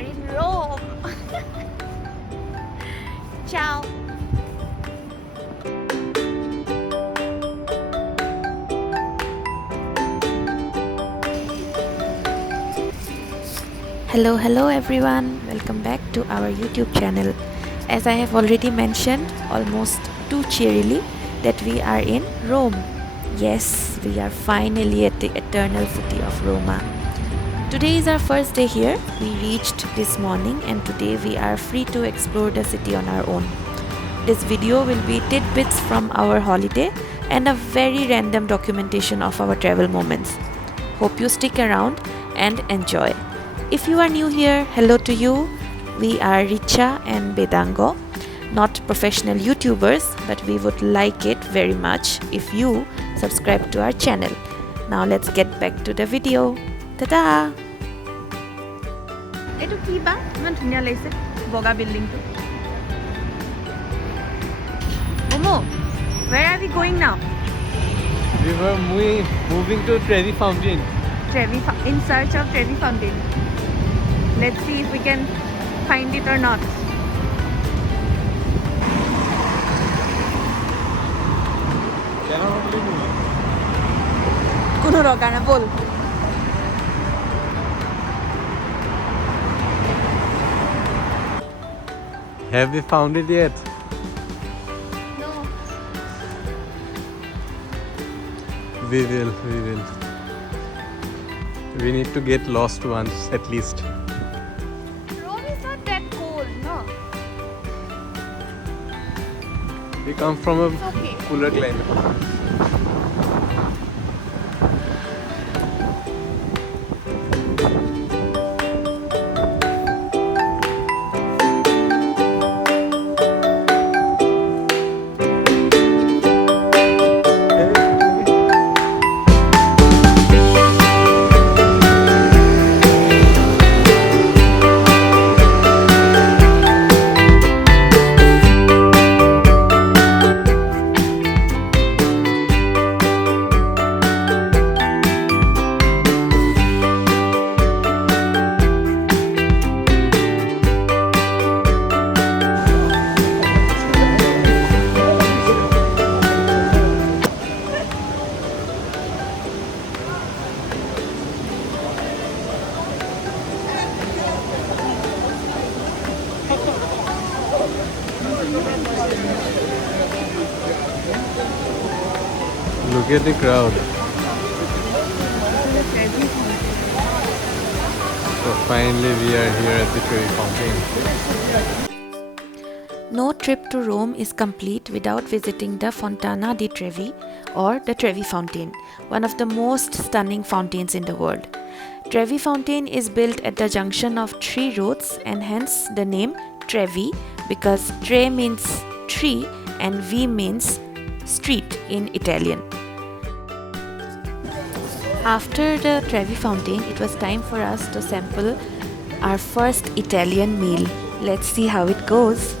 are in Rome. Ciao. Hello everyone, welcome back to our YouTube channel. As I have already mentioned almost too cheerily that we are in Rome. Yes, we are finally at the eternal city of Roma. Today is our first day here. We reached this morning and today we are free to explore the city on our own. This video will be tidbits from our holiday and a very random documentation of our travel moments. Hope you stick around and enjoy. If you are new here, hello to you. We are Richa and Bedango, not professional YouTubers, but we would like it very much if you subscribe to our channel. Now let's get back to the video. Ta-da! Etu ki ba? Iman dhunia laise boga building to. Momo, where are we going now? We were moving to Trevi Fountain. In search of Trevi Fountain. Let's see if we can find it or not. Kuno roga na bol. Have we found it yet? No. We will. We need to get lost once at least. Rome is not that cold, no? We come from a It's okay. cooler climate. Look at the crowd. So finally we are here at the Trevi Fountain. No trip to Rome is complete without visiting the Fontana di Trevi or the Trevi Fountain, one of the most stunning fountains in the world. Trevi Fountain is built at the junction of three roads and hence the name Trevi because Tre means tree and V means street in Italian. After the Trevi Fountain, it was time for us to sample our first Italian meal. Let's see how it goes.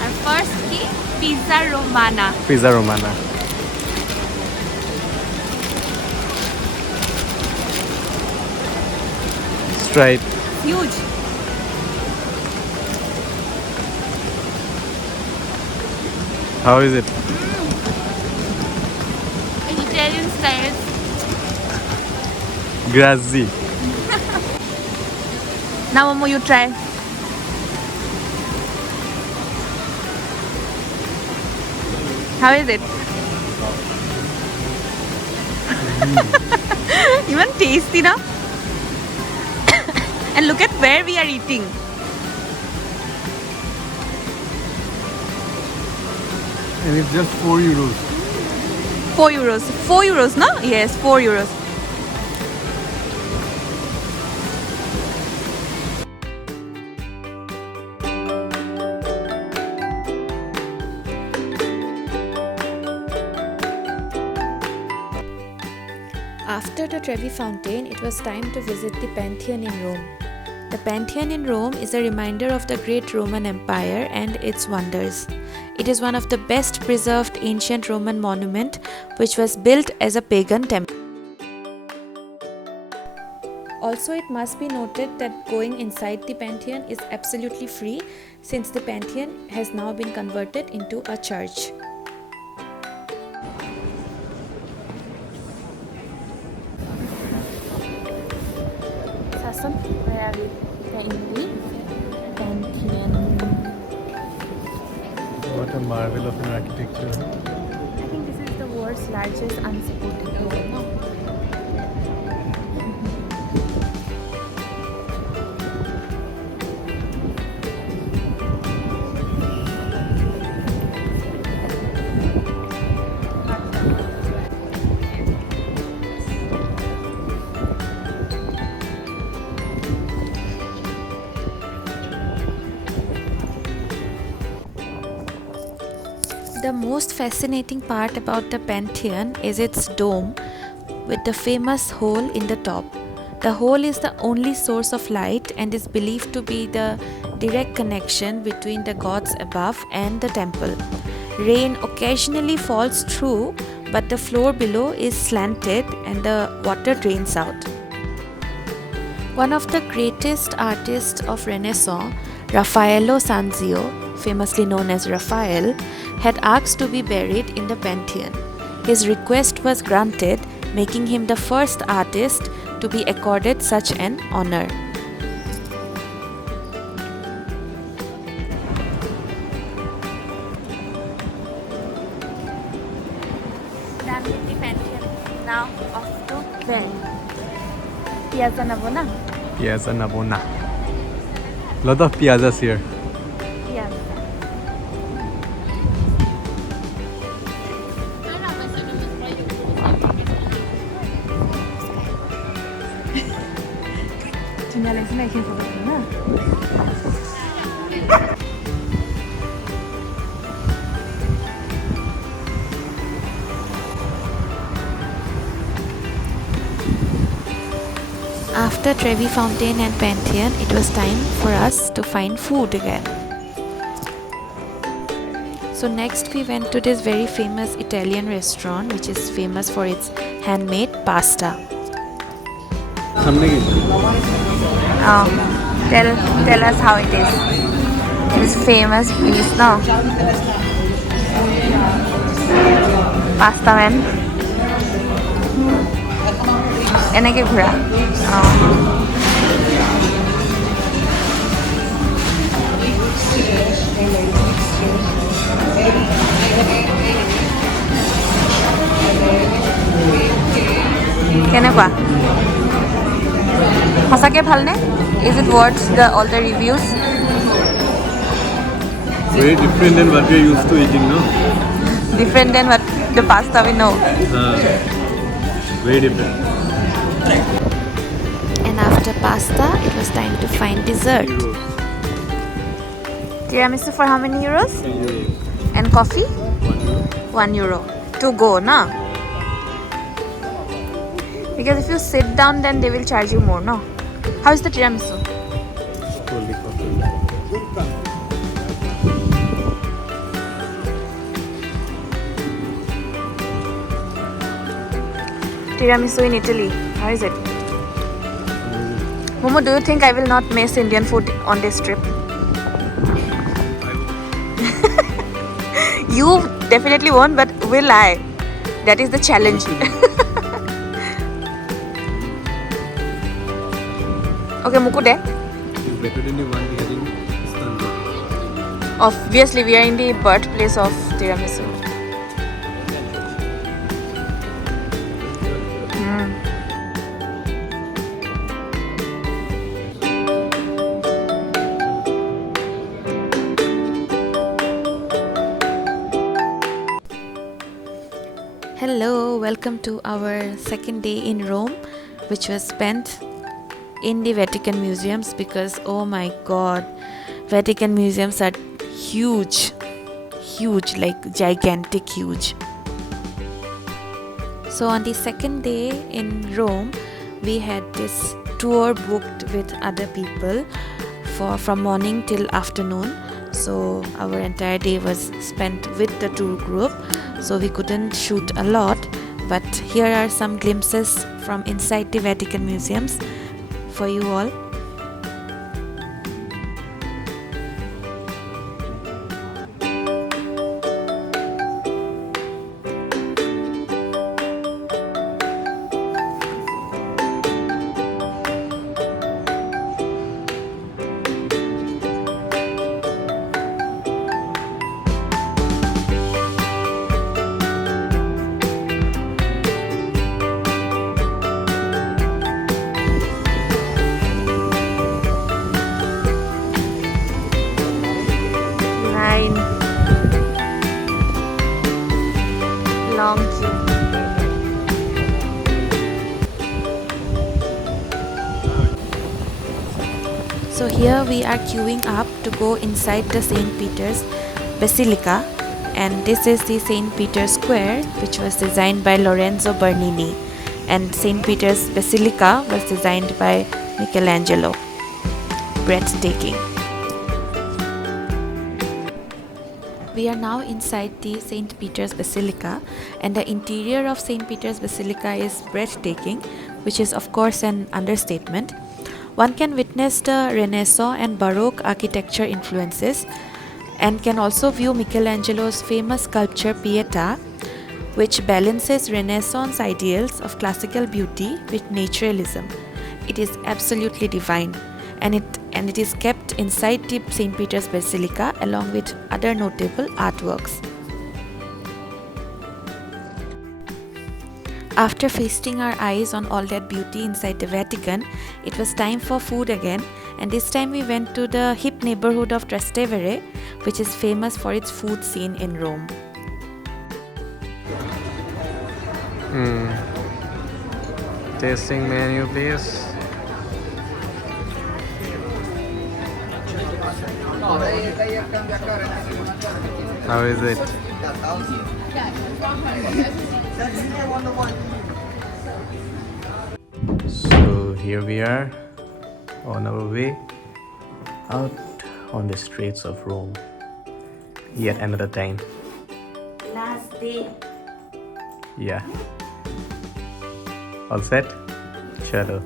Our first key, pizza romana. Pizza Romana. Stripe. Huge. How is it? Italian style. Grazie. Now Momo, you try. How is it? Even tasty, na? And look at where we are eating. And it's just 4 euros. 4 euros. 4 euros, no? Yes, 4 euros. After the Trevi Fountain, it was time to visit the Pantheon in Rome. The Pantheon in Rome is a reminder of the great Roman Empire and its wonders. It is one of the best preserved ancient Roman monument which was built as a pagan temple. Also, it must be noted that going inside the Pantheon is absolutely free since the Pantheon has now been converted into a church. Sasan, where are we? In the Pantheon. What a marvel of an architecture. I think this is the world's largest unsupported dome. No? The most fascinating part about the Pantheon is its dome with the famous hole in the top. The hole is the only source of light and is believed to be the direct connection between the gods above and the temple. Rain occasionally falls through, but the floor below is slanted and the water drains out. One of the greatest artists of Renaissance, Raffaello Sanzio, famously known as Raphael, had asked to be buried in the Pantheon. His request was granted, making him the first artist to be accorded such an honor. Done with the Pantheon. Now off to where? Piazza Navona? Piazza Navona. Lot of piazzas here. Piazza. After Trevi Fountain and Pantheon, it was time for us to find food again. So next we went to this very famous Italian restaurant which is famous for its handmade pasta. Tell us how it is. It is famous please now. Pasta man. এনেকে ঘোরা কেনেকুৱা সঁচাকে ভালনে is it worth all the reviews Very different than what we are used to eating, no? different than what the pasta we know Very different. and after pasta it was time to find dessert tiramisu for how many euros and coffee €1 to go na because if you sit down then they will charge you more no how is the tiramisu tiramisu in Italy how is it Momo do you think I will not miss Indian food on this trip you definitely won't but will I that is the challenge okay Mukude Better than the one we had in Istanbul. obviously we are in the birthplace of tiramisu Hello, welcome to our second day in Rome, which was spent in the Vatican Museums because oh my god, Vatican Museums are huge, like gigantic huge. So on the second day in Rome, we had this tour booked with other people from morning till afternoon. So our entire day was spent with the tour group, so we couldn't shoot a lot, but here are some glimpses from inside the Vatican Museums for you all. Long queue. So here we are queuing up to go inside the St. Peters Basilica, and this is the St. Peter's Square, which was designed by Lorenzo Bernini, and St. Peter's Basilica was designed by Michelangelo. Breathtaking. We are now inside the St. Peter's Basilica, and the interior of St. Peter's Basilica is breathtaking, which is of course an understatement. One can witness the Renaissance and Baroque architecture influences and can also view Michelangelo's famous sculpture Pietà, which balances Renaissance ideals of classical beauty with naturalism. It is absolutely divine, and it is kept inside the St. Peter's Basilica along with other notable artworks. After feasting our eyes on all that beauty inside the Vatican, it was time for food again, and this time we went to the hip neighborhood of Trastevere, which is famous for its food scene in Rome. Tasting menu, please. How is it? So here we are on our way out on the streets of Rome. Yet another time. Last day. Yeah. All set? Chalo.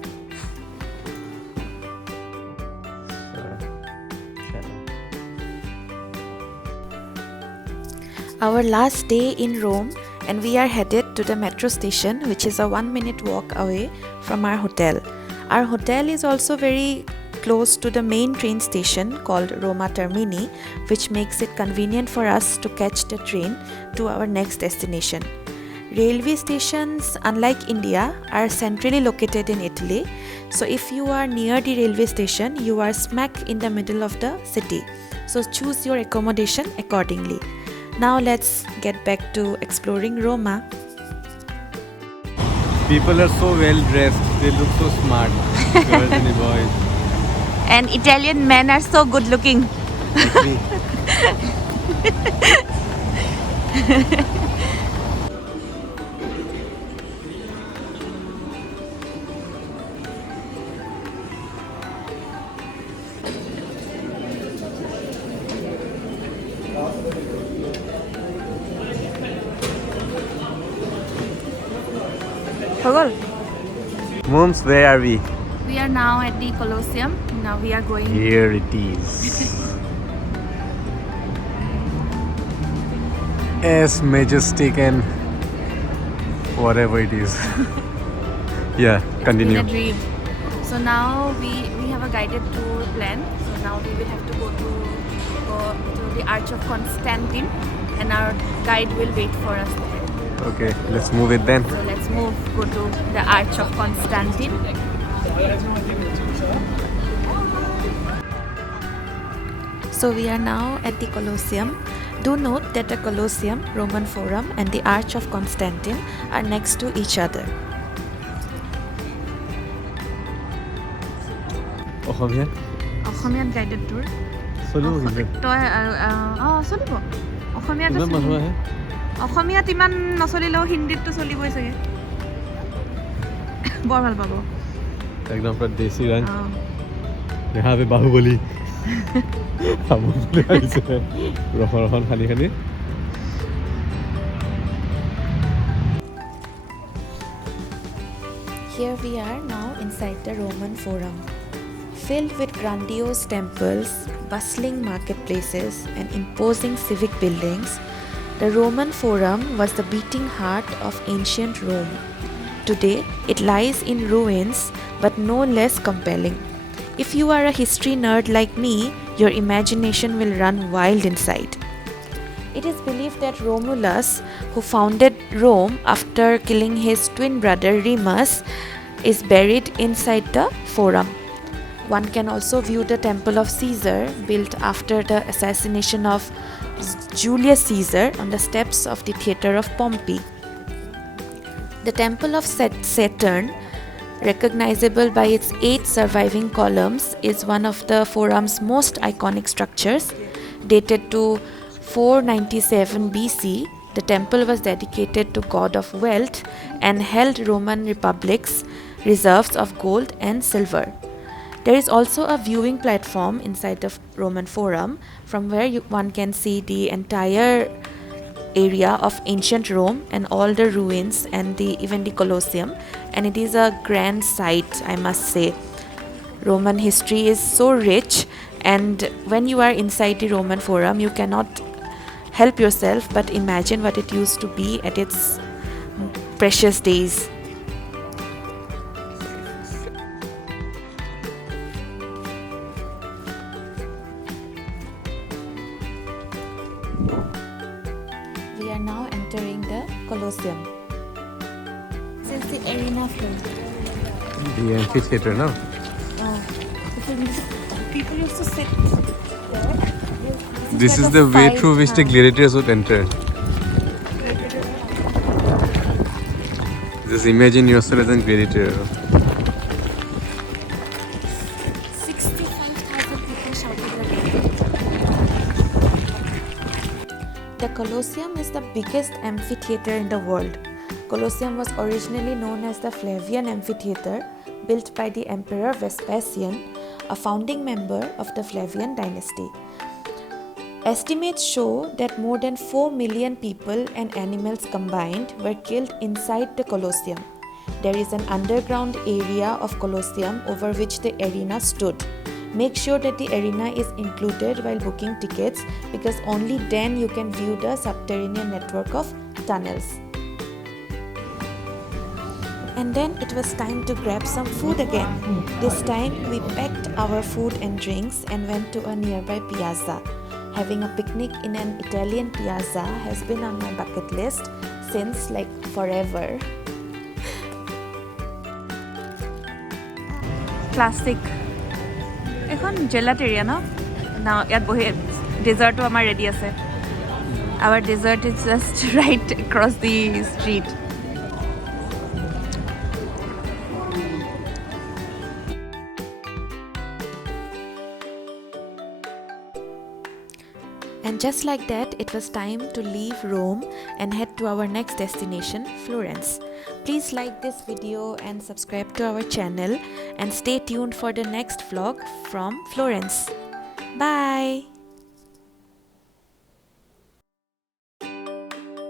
Our last day in Rome, and we are headed to the metro station, which is a 1-minute walk away from our hotel. Our hotel is also very close to the main train station called Roma Termini, which makes it convenient for us to catch the train to our next destination. Railway stations, unlike India, are centrally located in Italy. So if you are near the railway station, you are smack in the middle of the city. So choose your accommodation accordingly. Now let's get back to exploring Roma. People are so well dressed. They look so smart. Girls and boys. And Italian men are so good looking. Like me. Moms, where are we? We are now at the Colosseum. Now we are going. Here it is. As majestic and whatever it is. Yeah, continue. It's been a dream. So now we have a guided tour plan. So now we will have to go to the Arch of Constantine, and our guide will wait for us there. Okay, let's move it then. So let's go to the Arch of Constantine. So we are now at the Colosseum. Do note that the Colosseum, Roman Forum, and the Arch of Constantine are next to each other. অসমীয়াত guided tour চলিব তই চলিব অসমীয়াত মানুহ আহে অসমীয়াত ইমান নচলিলেও হিন্দীতটো চলিবই চাগে বৰ ভাল পাব एकदम पूरा देसी रंग यहाँ पे बाहुबली रखन खानी खानी Here we are now inside the Roman Forum. Filled with grandiose temples, bustling marketplaces, and imposing civic buildings, the Roman Forum was the beating heart of ancient Rome. Today, it lies in ruins, but no less compelling. If you are a history nerd like me, your imagination will run wild inside. It is believed that Romulus, who founded Rome after killing his twin brother Remus, is buried inside the Forum. One can also view the Temple of Caesar, built after the assassination of Julius Caesar, on the steps of the Theatre of Pompey. The Temple of Saturn, recognizable by its 8 surviving columns, is one of the Forum's most iconic structures. Dated to 497 BC, the temple was dedicated to god of wealth and held Roman Republic's reserves of gold and silver. There is also a viewing platform inside the Roman Forum from where one can see the entire area of ancient Rome and all the ruins and even the Colosseum, and it is a grand sight, I must say. Roman history is so rich, and when you are inside the Roman Forum, you cannot help yourself but imagine what it used to be at its precious days. We are now entering the Colosseum. This is the arena floor. The amphitheater, no? People used to sit there. This is the way through which the gladiators would enter. Just imagine yourself as a gladiator. 65,000 people shouted at it. The Colosseum is the biggest amphitheater in the world. Colosseum was originally known as the Flavian Amphitheater, built by the Emperor Vespasian, a founding member of the Flavian dynasty. Estimates show that more than 4 million people and animals combined were killed inside the Colosseum. There is an underground area of Colosseum over which the arena stood. Make sure that the arena is included while booking tickets, because only then you can view the subterranean network of tunnels. And then it was time to grab some food again. This time we packed our food and drinks and went to a nearby piazza. Having a picnic in an Italian piazza has been on my bucket list since like forever. Classic. এখন gelateria no? Now ইয়াত বহি dessert ও আমাৰ ready আছে. Our dessert is just right across the street. And just like that, it was time to leave Rome and head to our next destination, Florence. Please like this video and subscribe to our channel, and stay tuned for the next vlog from Florence. Bye!